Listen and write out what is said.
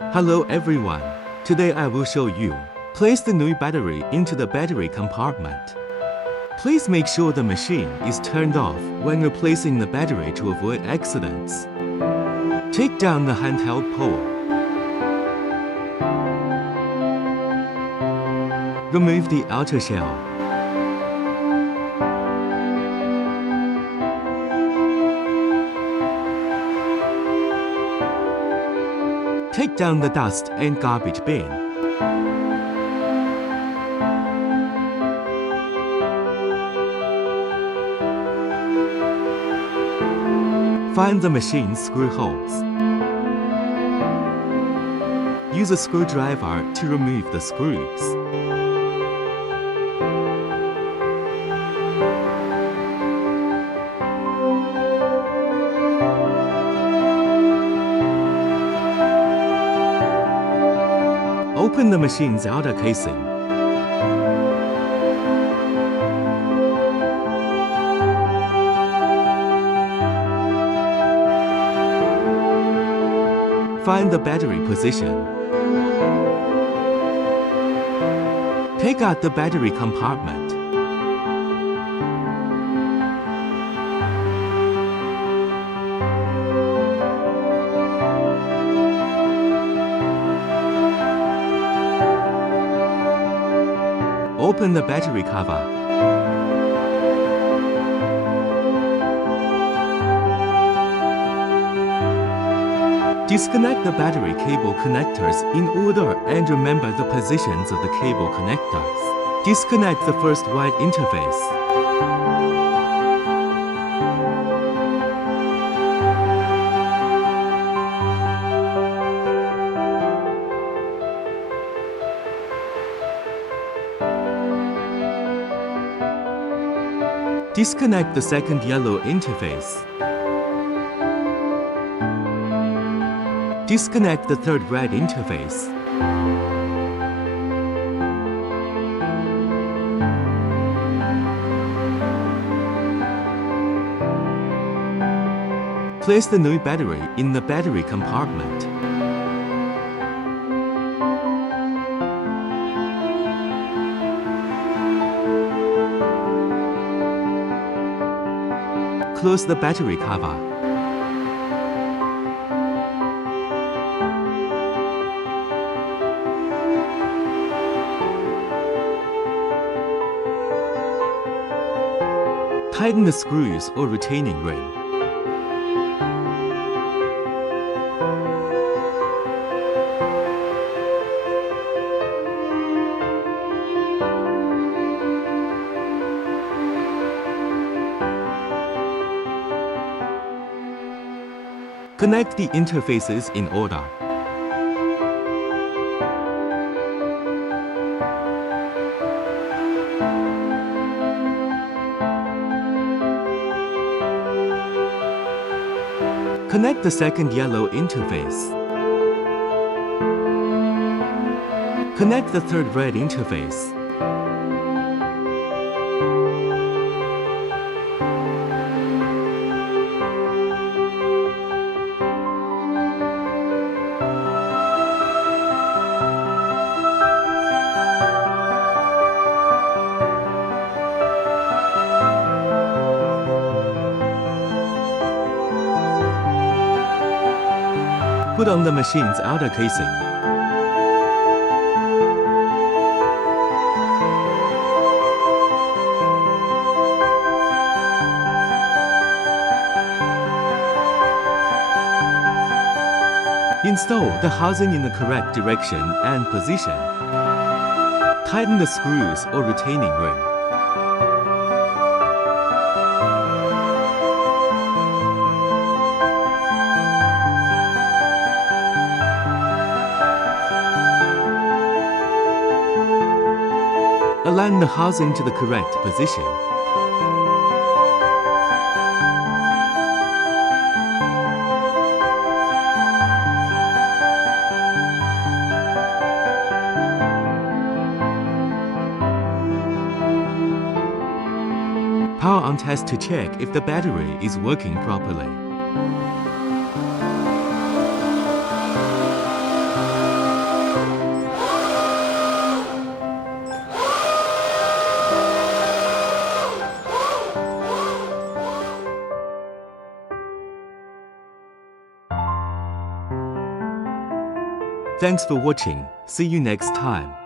Hello everyone. Today I will show you. Place the new battery into the battery compartment. Please make sure the machine is turned off when replacing the battery to avoid accidents. Take down the handheld pole. Remove the outer shell. Take down the dust and garbage bin. Find the machine's screw holes. Use a screwdriver to remove the screws. Open the machine's outer casing. Find the battery position. Take out the battery compartment. Open the battery cover. Disconnect the battery cable connectors in order and remember the positions of the cable connectors. Disconnect the first white interface. Disconnect the second yellow interface. Disconnect the third red interface. Place the new battery in the battery compartment. Close the battery cover. Tighten the screws or retaining ring. Connect the interfaces in order. Connect the second yellow interface. Connect the third red interface. Put on the machine's outer casing. Install the housing in the correct direction and position. Tighten the screws or retaining ring. Align the housing to the correct position. Power on test to check if the battery is working properly. Thanks for watching. See you next time.